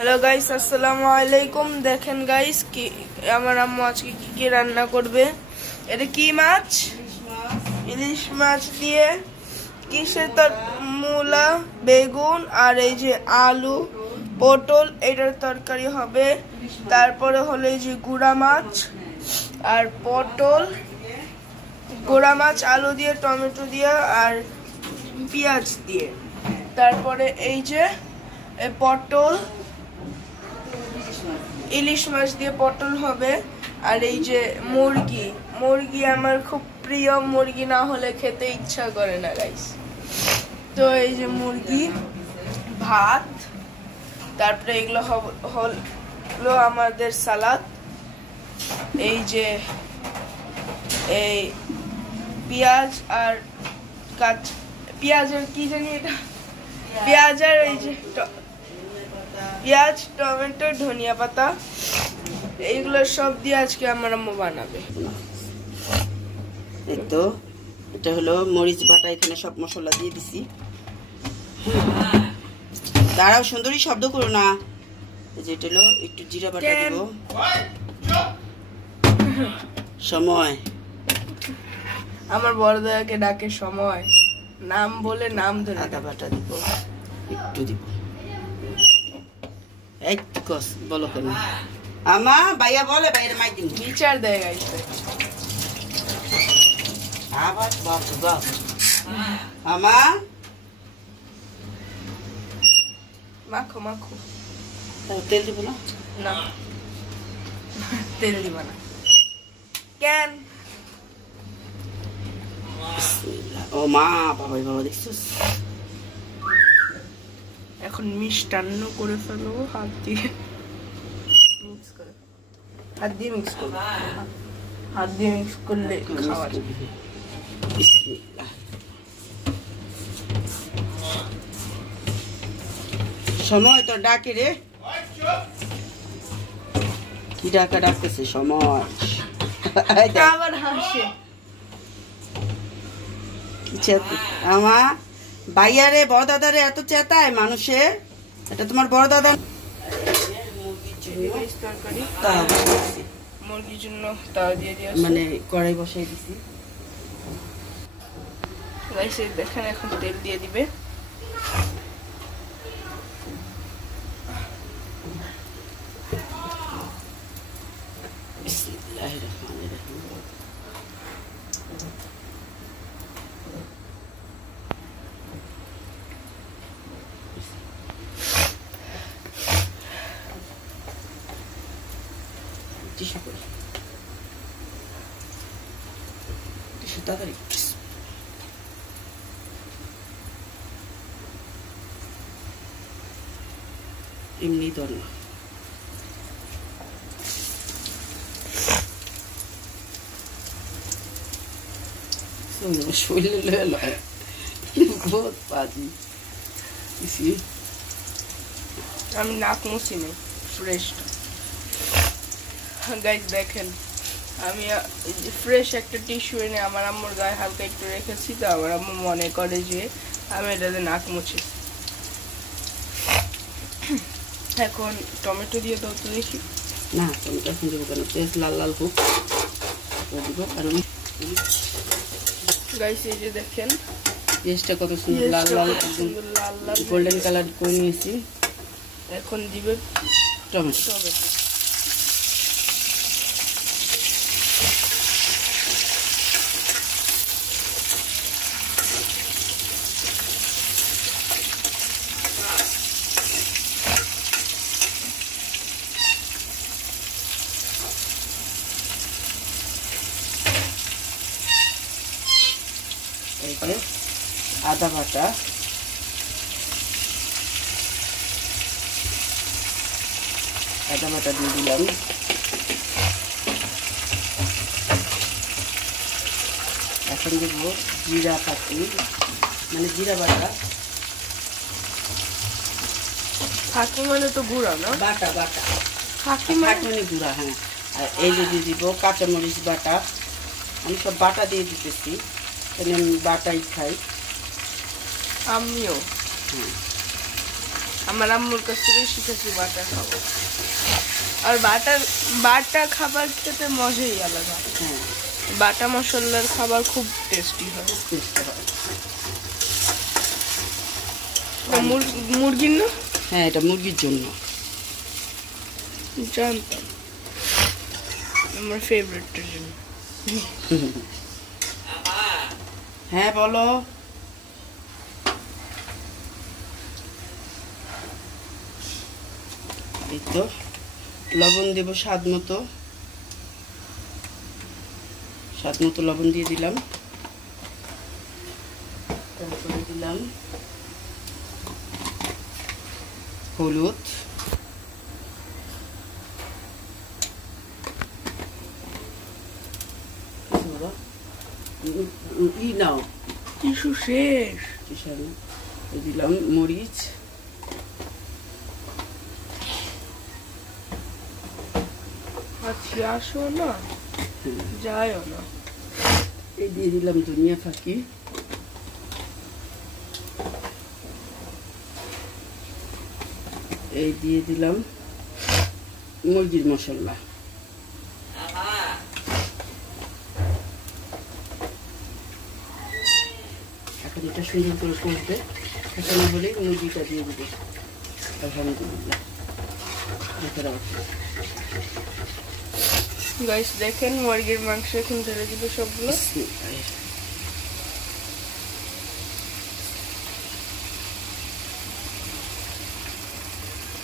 Hello guys, আসসালামু আলাইকুম। দেখেন গাইস, কি আমার আম্মু আজকে কি কি রান্না করবে। এটা কি মাছ? ইলিশ মাছ দিয়ে কিসের মূলা, বেগুন আর এই যে আলু, পটল, এটার তরকারি হবে। তারপরে হলো এই যে গুড়া মাছ আর পটল, গুড়া মাছ আলু দিয়ে, টমেটো দিয়ে আর পেঁয়াজ দিয়ে। তারপরে এই যে পটল, ইলিশ মাছ দিয়ে পটল হবে। আর এই যে মুরগি আমার খুব প্রিয়, মুরগি না হলে খেতে ইচ্ছা করে না গাইস। তো এই যে মুরগি, ভাত, তারপরে এগুলো হলো আমাদের সালাদ। এই যে এই পেঁয়াজ আর পেঁয়াজের কি জানি এটা, পেঁয়াজ আর এই যে পেঁয়াজ, টমেটো, ধনিয়া পাতা, এইগুলো সব দিয়ে আজকে আমার আম্মু বানাবে। এই তো এটা হলো মরিচ বাটা, এখানে সব মশলা দিয়ে দিছি। দাঁড়াও, সুন্দরী শব্দ করো না। যেটা হলো একটু জিরা বাটা দিব। সময় আমার বড়দাকে ডাকে সময়, নাম বলে নাম ধরে। আদা বাটা দিব, একটু দিব। একটু কস বলো কেন আমা ভাইয়া বলে বাইরে মাই দিন বিচার দেয় গাইস। আবার বাপ বাপ আমা মাখো মাখো। তেল দিব না? না, তেল দিব না। কেন? ও মা, বাবাই বাবা দেখছিস। এখন মিষ্টান্ন করে ফেলবো হাত দিয়ে মিক্স করে। হাত দিয়ে মিক্স করবো, হাত দিয়ে মিক্স করলে খাওয়া যাবে। সময় তো ডাকে রে, কি ডাকা ডাকতেছে সময়। আবার হাসে। আমার ভাইয়ারে বড় দাদারে এত চেতায় মানুষের। এটা তোমার বড় দাদা। মুরগির জন্য তাও দিয়ে দিয়ে মানে কড়াই বসাই দিছি। দেখেন, এখন তেল দিয়ে দিবে। টিস্যু করে, টিস্যু তাড়াতাড়ি। এমনি ধর না, শরীরে লয় বহুত পাজি। আমি নাক মুছি নেই, ফ্রেশ গাইস। দেখেন, আমি ফ্রেশ একটা টিস্যু এনে আমার আম্মুর গায়ে হালকা একটু রেখেছি। তো আমার আম্মু মনে করে যে আমি এটাতে নাক মুছি। এখন টমেটো দিয়ে দাও তো দেখি। না, টমেটো এখন দেবো কেন, পেঁয়াজ লাল লাল হোক দিব। কারণ গাইস এই যে দেখেন, পেঁয়াজটা কত সুন্দর লাল লাল গোল্ডেন কালার করে নিয়েছি। এখন দিবে টমেটো। আদা বাটা, আদা বাটা দিয়ে দিলাম। এখন দেব জিরা পাতি, মানে জিরা বাটা। ফাঁকি মানে তো গুঁড়া না? বাটা বাটা, ফাঁকি মানে গুঁড়া। হ্যাঁ, আর এই যে দিয়ে দিব কাঁচামরিচ বাটা। আমি সব বাটা দিয়ে দিতেছি, আমি বাটাই খাই। আমিও। আমার আম্মুর কাছ থেকে শিখেছি বাটা খাবো। আর বাটা খাবার খেতে মজাই আলাদা। হ্যাঁ, বাটা মশলার খাবার খুব টেস্টি হয়। মুরগির না? হ্যাঁ, এটা মুরগির জন্য। জানতাম, আমার ফেভারিটের জন্য। হ্যাঁ বলো। এই তো লবণ দেব স্বাদ মতো লবণ দিয়ে দিলাম। তারপরে দিলাম হলুদ, নাও কিছু শেষ দিলাম মরিচ, আচ্ছা আসো না, যাইও না। এই দিয়ে দিলাম ধনিয়া ফাঁকি, এই দিয়ে দিলাম মুরগির মশলা। এখন এটা সুন্দর করে কষবে, কষানো হলেই মুরগিটা দিয়ে দেবে। আলহামদুলিল্লাহ। গাইস দেখেন মুরগির মাংস এখন ঢেলে দিব সবগুলো।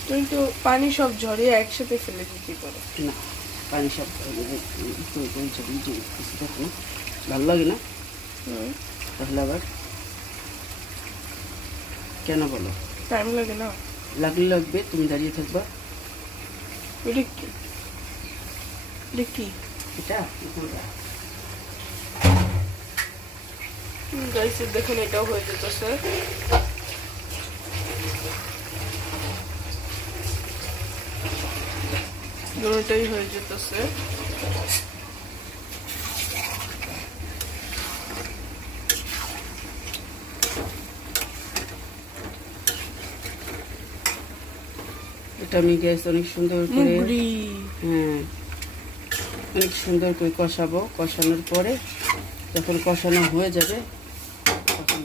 তুমি তো পানি সব ঝরিয়ে একসাথে ফেলে দিতে পারো না, পানি সব ভালো লাগে না। তাহলে আবার কেন বলো? টাইম লাগে না? লাগবে, তুমি দাঁড়িয়ে থাকবা। দেখি এটা গাইস দেখুন এটাও হয়ে যেতেছে। দুটোই হয়ে যেতেছে। এটা আমি গ্যাস অনেক সুন্দর করে, হ্যাঁ অনেক সুন্দর করে কষাবো। কষানোর পরে যখন কষানো হয়ে যাবে তখন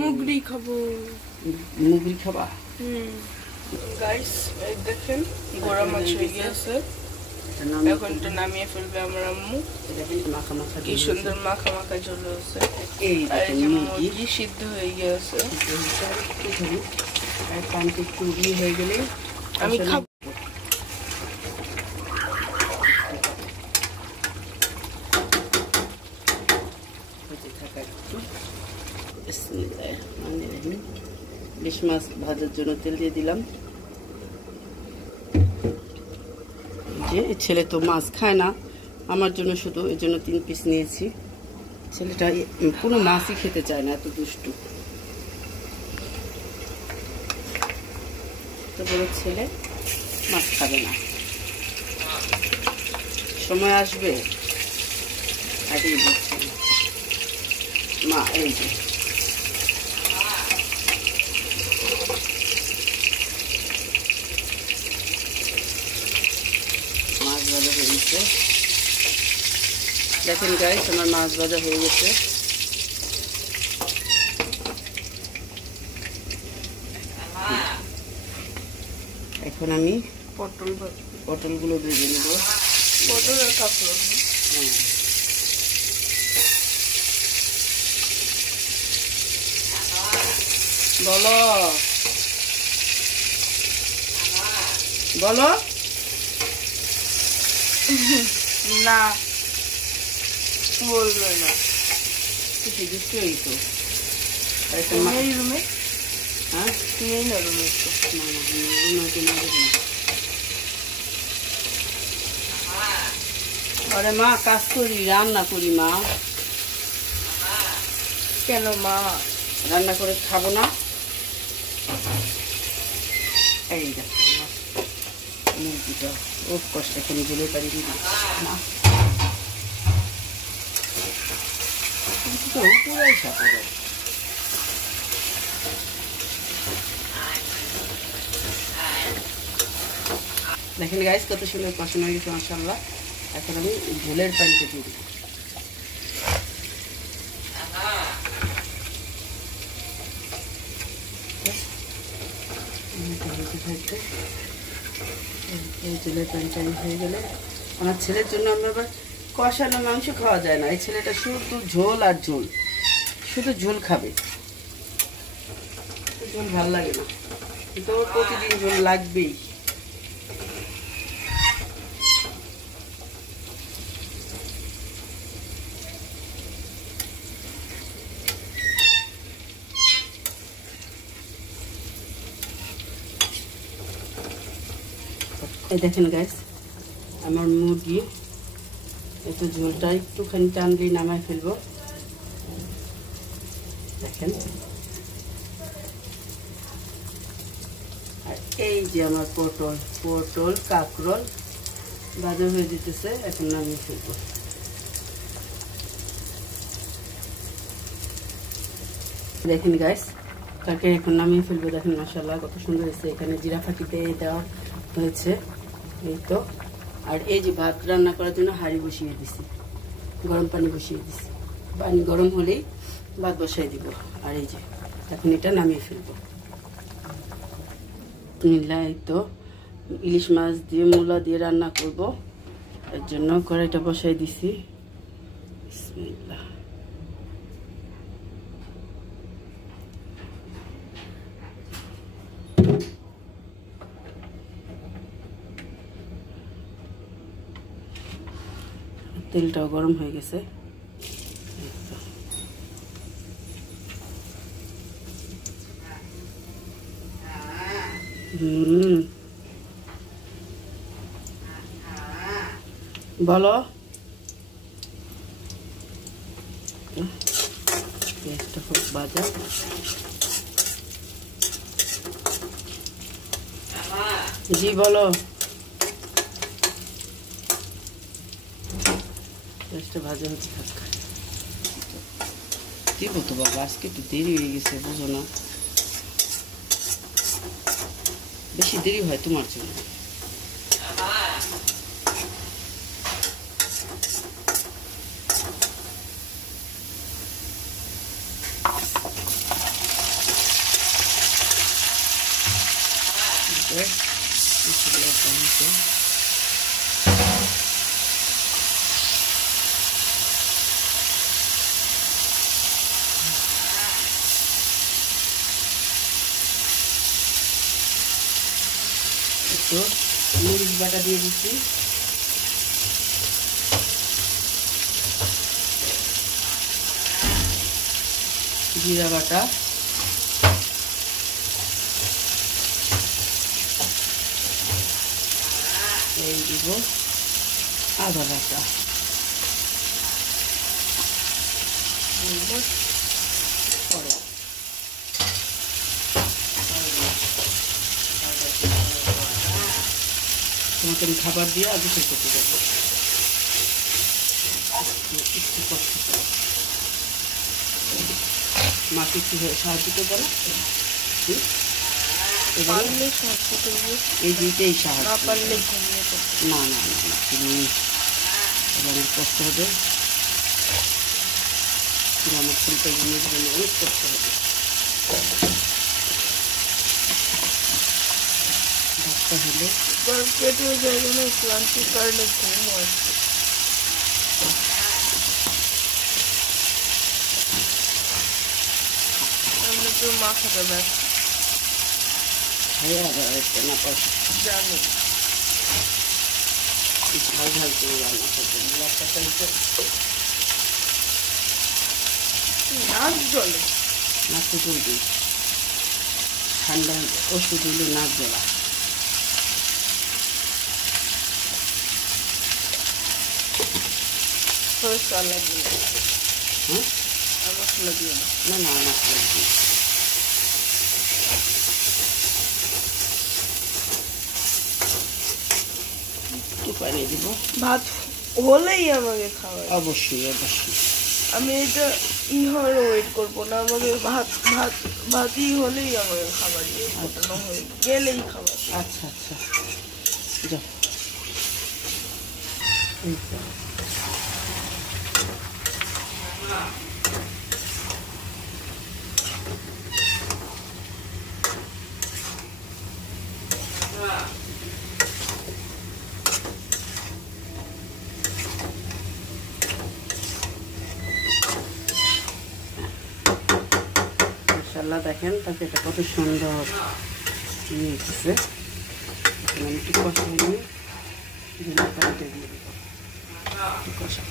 মুগরি খাবো। মুগরি খাবা? গাইস দেখেন গোড়া মাছ হয়ে গেছে, এখন এটা নামিয়ে ফেলবে আমার আম্মু। কি সুন্দর মাখা মাখা ঝোল হয়েছে। এই মুরগি সিদ্ধ হয়ে গেছে। একটু হয়ে গেলে আমি খাবো। ইলিশ মাছ ভাজার জন্য তেল দিয়ে দিলাম। যে ছেলে তো মাছ খায় না, আমার জন্য শুধু এর জন্য 3 পিস নিয়েছি। ছেলেটা কোনো মাছই খেতে চায় না, এত দুষ্টু। তো বড় ছেলে মাছ খাবে না, সময় আসবে আগেই বলছে মা। এই যে মাছ ভাজা হয়ে গেছে। দেখেন গাইস আমার মাছ ভাজা হয়ে গেছে। এখন আমি পটলগুলো ভেজে নেব। পটল আর কাঁকরোল। বলো বলো। না বলবে না, কিছু দুষ্টু এই তো। এই রুমে? হ্যাঁ নেই না রুমে তো। না না রুমে তো না দেবে না। আরে মা কাজ করি, রান্না করি মা। কেন মা? রান্না করে খাবো না? এই দেখো মুরগিটা ও কষ্ট এখানে গেলে পারি না। পুরাই সাপড়। দেখেন গাইস কত সুন্দর কষানো হয়ে গেছে মাশাআল্লাহ। এখন আমি ঝোলের পানিটা দিয়ে দিব। এই ঝোলের পানিটা হয়ে গেলে আমার ছেলের জন্য আমরা আবার কষানো মাংস খাওয়া যায় না, এই ছেলেটা শুধু ঝোল আর ঝোল, শুধু ঝোল খাবে, ঝোল ভালো লাগে না, কিন্তু প্রতিদিন ঝোল লাগবেই। এই দেখেন গাইস আমার মুরগি একটু ঝোলটা একটুখানি টানলেই নামায় ফেলবো। দেখেন আর এই যে আমার পটল কাঁকরোল ভাজা হয়ে যেতেছে, এখন নামিয়ে ফেলবো। দেখেন গাইস তাকে এখন নামিয়ে ফেলবো। দেখেন মাশাআল্লাহ কত সুন্দর হয়েছে। এখানে জিরা ফাঁকি দিয়ে দেওয়া হয়েছে, এই তো। আর এই যে ভাত রান্না করার জন্য হাঁড়ি বসিয়ে দিছি, গরম পানি বসিয়ে দিছি, পানি গরম হলেই ভাত বসাই দিব। আর এই যে এখন এটা নামিয়ে ফেলবো। এই তো ইলিশ মাছ দিয়ে মূলা দিয়ে রান্না করব, এর জন্য কড়াইটা বসাই দিছি। বিসমিল্লাহ। তেলটাও গরম হয়ে গেছে। বলো পেঁয়াজটা খুব ভাজা। জি বলো। পেঁয়াজটা ভাজা হচ্ছে, কি বলতো বাবা আজকে একটু দেরি হয়ে গেছে, বুঝো না, বেশি দেরি হয় তোমার জন্য। তো মরিচ বাটা দিয়ে দিচ্ছি, জিরা বাটা, এই দিব আদা বাটা, তোমাকে আমি খাবার দিয়ে আগে ঠিক করতে যাবো। একটু কষ্ট করো, মাকে একটু সাহায্য করবো না? এই দুইটাই সাহায্য, না না না তুমি আমার কষ্ট হবে, আমার ফুলটা গুলোর জন্য অনেক কষ্ট হবে। ভাতটা হলে পেটে জায়গা ক্লান্তির কারণে ঘুম আসছে। আমি তো মাথাটা ব্যথা না পাশে জানি ঝাল ঝাল করে রান্না করতে নাক জলে, নাকতে চলবে, ঠান্ডা ওষুধ হলে নাক জ্বলা। মশলা দিয়ে হ্যাঁ মশলা দিয়ে না না মশলা দিয়ে একটু পানি দিব। ভাত হলেই আমাকে খাওয়াই, অবশ্যই অবশ্যই। আমি এটা হলে ওয়েট করবো না, আমাকে ভাতই হলেই আমাকে খাবার দিয়ে ফোটানো হয়ে গেলেই খাবার। আচ্ছা আচ্ছা যা মাশাআল্লাহ, দেখেন তাকে এটা কত সুন্দর নিয়ে গেছে। আমি একটু কষাই নিয়ে দিয়ে দেবো কষা।